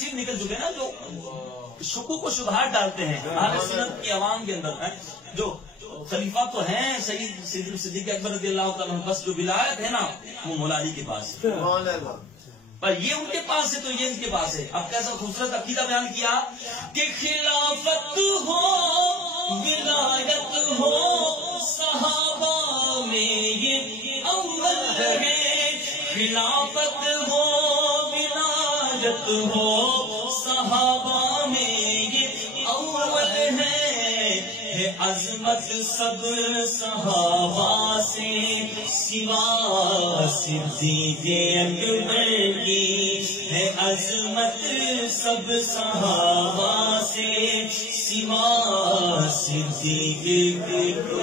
نصیب نکل چکے نا جو شکوک و شبہات ڈالتے ہیں اہل سنت کی عوام کے اندر. جو خلیفہ تو ہیں سید صدیق اکبر رضی اللہ تعالیٰ عنہ، بس جو ولایت ہے نا وہ مولا علی کے پاس ہے. پر یہ ان کے پاس ہے تو یہ ان کے پاس ہے. اب کیسا خوبصورت عقیدہ بیان کیا کہ خلافت ہو ولایت ہو صحابہ میں یہ اول ہے. خلافت ہو ولایت ہو صحابہ میں یہ اول ہے. عظمت سب صحابہ سے سوا صدیق اکبر کی ہے. عظمت سب صحابہ سے سوا صدیق اکبر